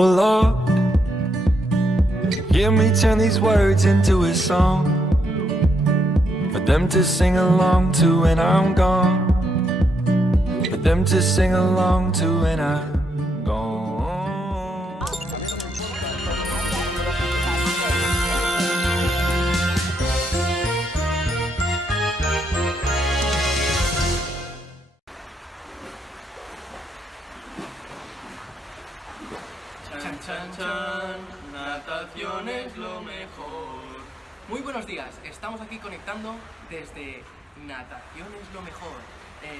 Oh Lord, hear me turn these words into a song for them to sing along to when I'm gone, for them to sing along to when I'm gone. Chan, chan, chan, natación es lo mejor. Muy buenos días, estamos aquí conectando desde Natación es lo mejor.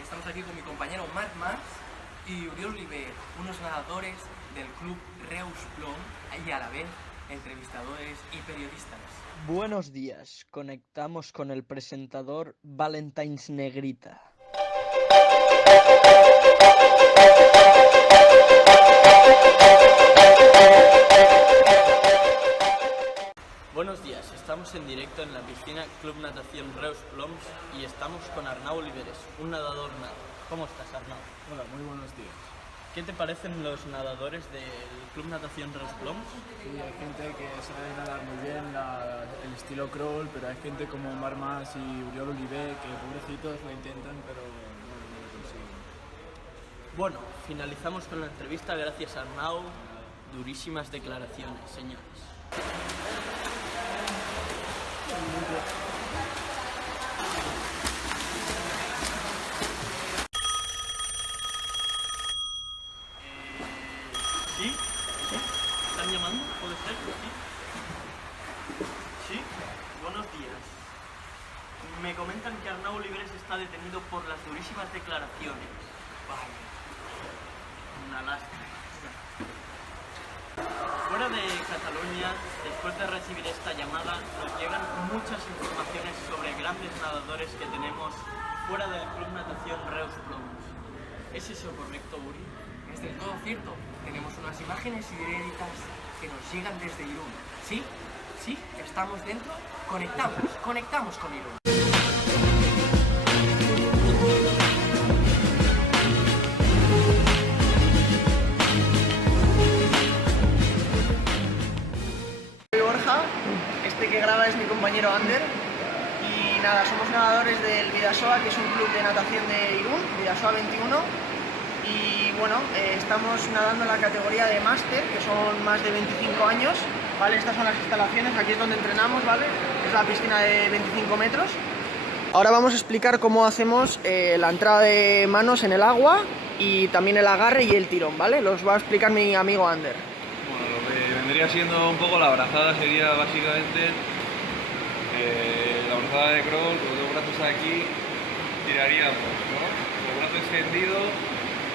Estamos aquí con mi compañero Marc Mas y Uriol Oliver, unos nadadores del club Reus Plom y a la vez entrevistadores y periodistas. Buenos días, conectamos con el presentador Valentines Negrita. Buenos días, estamos en directo en la piscina Club Natación Reus Ploms y estamos con Arnau Oliveres, un nadador nato. ¿Cómo estás, Arnau? Hola, muy buenos días. ¿Qué te parecen los nadadores del Club Natación Reus Ploms? Sí, hay gente que sabe nadar muy bien el estilo crawl, pero hay gente como Marc Mas y Uriol Oliver que pobrecitos lo intentan, pero no lo consiguen. Bueno, finalizamos con la entrevista gracias a Arnau. Durísimas declaraciones, señores. ¿Sí? ¿Están llamando? ¿Puede ser? ¿Sí? Buenos días. Me comentan que Arnau Oliveres está detenido por las durísimas declaraciones. Vaya. Una lástima. Fuera de Cataluña, después de recibir esta llamada, nos llegan muchas informaciones sobre grandes nadadores que tenemos fuera del Club Natación Reus Ploms. ¿Es eso correcto, Uri? Es del todo cierto, tenemos unas imágenes inéditas que nos llegan desde Irún. ¿Sí? ¿Sí? ¿Estamos dentro? Conectamos con Irún. Soy Borja, este que graba es mi compañero Ander y nada, somos nadadores del Bidasoa, que es un club de natación de Irún, Bidasoa 21, y bueno, estamos nadando en la categoría de máster, que son más de 25 años, ¿vale? Estas son las instalaciones, aquí es donde entrenamos, ¿vale? Es la piscina de 25 metros. Ahora vamos a explicar cómo hacemos la entrada de manos en el agua y también el agarre y el tirón, ¿vale? Los va a explicar mi amigo Ander. Bueno, lo que vendría siendo un poco la brazada sería básicamente la brazada de crawl, con los brazos aquí, tiraríamos, ¿no? El brazo extendido,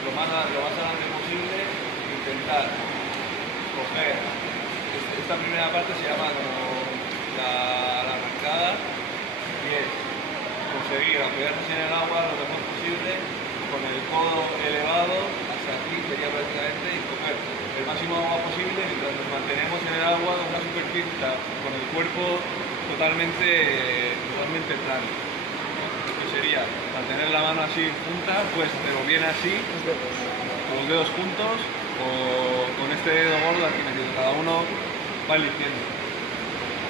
lo más adelante posible, intentar coger, esta primera parte se llama como la arrancada, y es conseguir apoyarnos en el agua lo mejor posible, con el codo elevado, hasta aquí sería prácticamente, y coger el máximo agua posible mientras nos mantenemos en el agua en una superficie con el cuerpo totalmente plano. Que sería mantener la mano así junta, pues pero bien así, con los dedos juntos o con este dedo gordo aquí metido, cada uno va eligiendo.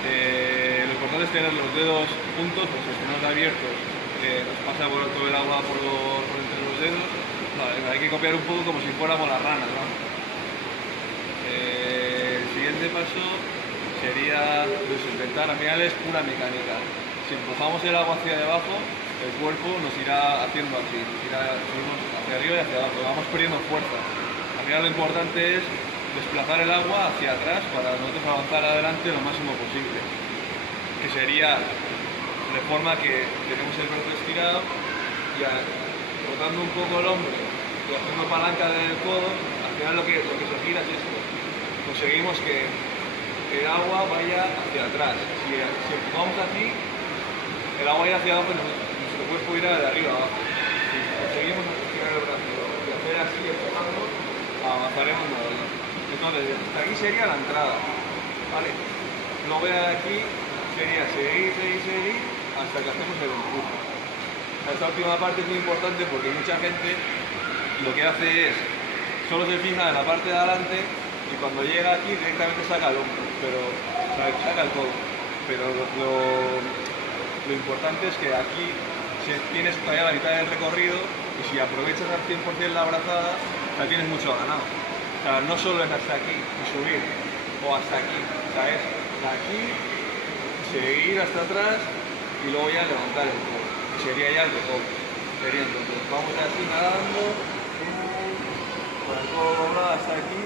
Lo importante es tener los dedos juntos, pues si no están abiertos, nos pasa por todo el agua por entre los dedos. Vale, hay que copiar un poco como si fuéramos las ranas, ¿no? El siguiente paso sería pues, intentar, al final es pura mecánica. Si empujamos el agua hacia debajo, el cuerpo nos irá haciendo así, subimos hacia arriba y hacia abajo, vamos perdiendo fuerza. Al final lo importante es desplazar el agua hacia atrás para nosotros avanzar adelante lo máximo posible. Que sería de forma que tenemos el brazo estirado y rotando un poco el hombro y haciendo palanca del codo, al final lo que se gira es esto. Conseguimos que el agua vaya hacia atrás. Si empujamos así, el agua irá hacia abajo y nuestro cuerpo irá de arriba a abajo. Si conseguimos estirar el brazo y hacer así empujando, avanzaremos mogollón. Entonces, hasta aquí sería la entrada, ¿vale? Luego de aquí sería seguir hasta que hacemos el empuje. Esta última parte es muy importante porque mucha gente lo que hace es solo se fija en la parte de adelante y y cuando llega aquí directamente saca el hombro, pero, o sea, saca el codo. Pero lo importante es que aquí tienes todavía la mitad del recorrido y si aprovechas al 100% la brazada, ya tienes mucho ganado. O sea, no solo es hasta aquí y subir, o hasta aquí, o sea, es hasta aquí, seguir hasta atrás y luego ya levantar el codo. Y sería ya el recodo. Sería entonces, vamos así nadando, con el codo doblado hasta aquí,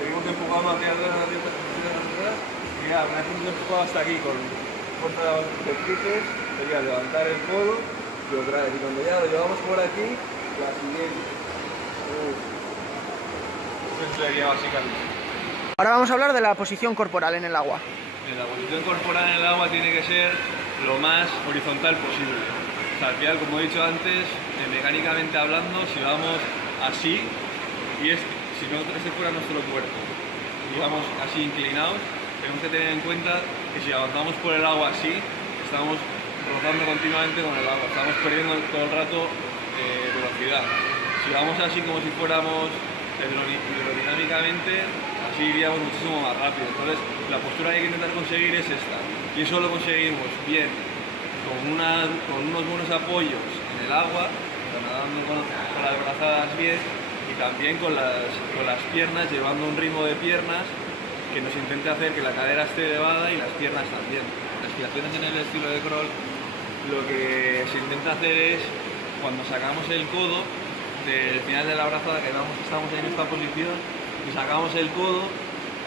seguimos empujando hacia atrás, y ya, una vez que hemos empujado hasta aquí con fuerza de tríceps, sería levantar el codo y otra vez. Y cuando ya lo llevamos por aquí, la siguiente. Eso sería básicamente. Ahora vamos a hablar de la posición corporal en el agua. La posición corporal en el agua tiene que ser lo más horizontal posible. O sea, al final, como he dicho antes, mecánicamente hablando, si vamos así, y si no este fuera nuestro cuerpo, y vamos así inclinados, tenemos que tener en cuenta que si avanzamos por el agua así, estamos rozando continuamente con el agua, estamos perdiendo todo el rato velocidad. Si vamos así como si fuéramos hidrodinámicamente, así iríamos muchísimo más rápido. Entonces, la postura que hay que intentar conseguir es esta. Y eso lo conseguimos bien con unos buenos apoyos en el agua, nadando con las brazadas bien, y también con las piernas, llevando un ritmo de piernas que nos intente hacer que la cadera esté elevada y las piernas también. Las respiraciones en el estilo de crawl, lo que se intenta hacer es, cuando sacamos el codo del final de la brazada, que estamos en esta posición, y sacamos el codo,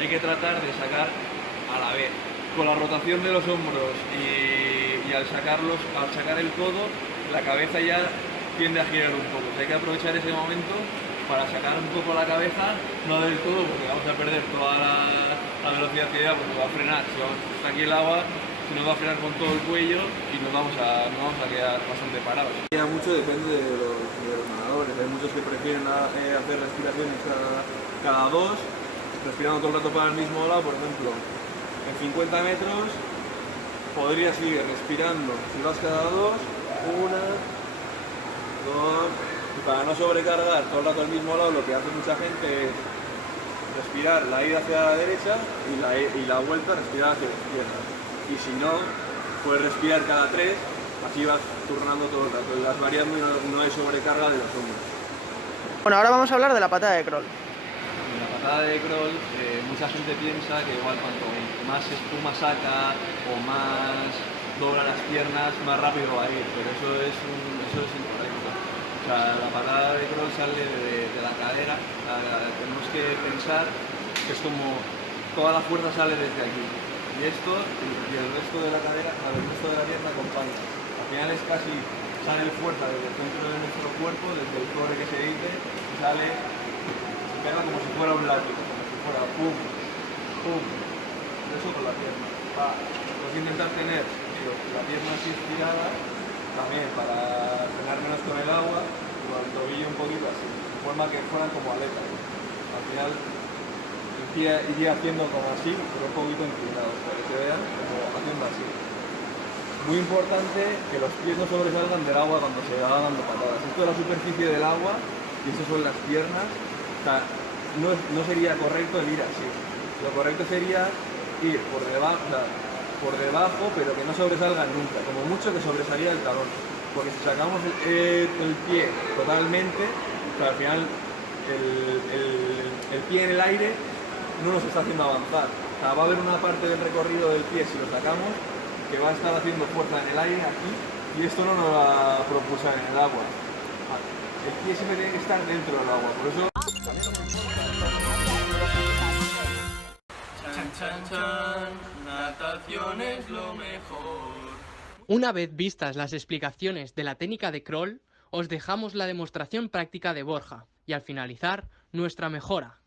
hay que tratar de sacar a la vez, con la rotación de los hombros y al sacar el codo, la cabeza ya tiende a girar un poco. O sea, hay que aprovechar ese momento para sacar un poco la cabeza, no del todo, porque vamos a perder toda la velocidad que da, porque va a frenar. Si está aquí el agua, se nos va a frenar con todo el cuello y nos vamos a quedar bastante parados. Ya mucho depende de los nadadores. Hay muchos que prefieren hacer respiraciones cada dos, respirando todo el rato para el mismo lado. Por ejemplo, en 50 metros podrías ir respirando, si vas cada dos, una, dos, y para no sobrecargar todo el rato al mismo lado, lo que hace mucha gente es respirar la ida hacia la derecha y la vuelta respirar hacia la izquierda. Y si no, puedes respirar cada tres, así vas turnando todo el rato, y vas variando y no hay sobrecarga de los hombros. Bueno, ahora vamos a hablar de la patada de crawl. En la patada de crawl, mucha gente piensa que igual cuanto más espuma saca o más dobla las piernas, más rápido va a ir, pero eso es incorrecto. O sea, la patada de crawl sale de la cadera, tenemos que pensar que es como toda la fuerza sale desde aquí. Y esto y el resto de la cadera, el resto de la pierna acompaña. Al final es casi, sale fuerza desde el centro de nuestro cuerpo, desde el core que se dice, y se pega como si fuera un látigo, como si fuera pum, pum. Eso con la pierna. Vamos a intentar tener la pierna así estirada, también para frenar menos con el agua, y con el tobillo un poquito así, de forma que fueran como aletas. Al final iría haciendo como así, pero un poquito inclinado, para que se vean como haciendo así. Muy importante que los pies no sobresalgan del agua cuando se va dando patadas. Esto es la superficie del agua y estas son las piernas. O sea, no sería correcto el ir así. Lo correcto sería ir por debajo, pero que no sobresalgan nunca. Como mucho que sobresalía el talón. Porque si sacamos el pie totalmente, o sea, al final el pie en el aire no nos está haciendo avanzar. O sea, va a haber una parte del recorrido del pie, si lo sacamos, que va a estar haciendo fuerza en el aire aquí, y esto no nos va a propulsar en el agua. El pie siempre tiene que estar dentro del agua, por eso... Chan, chan, chan, natación es lo mejor. Una vez vistas las explicaciones de la técnica de crawl, os dejamos la demostración práctica de Borja, y al finalizar, nuestra mejora.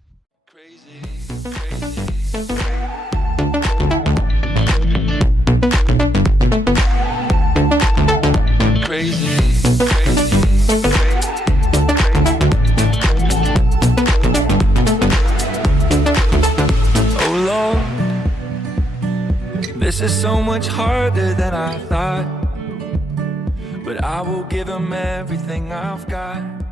Oh Lord, this is so much harder than I thought, but I will give him everything I've got.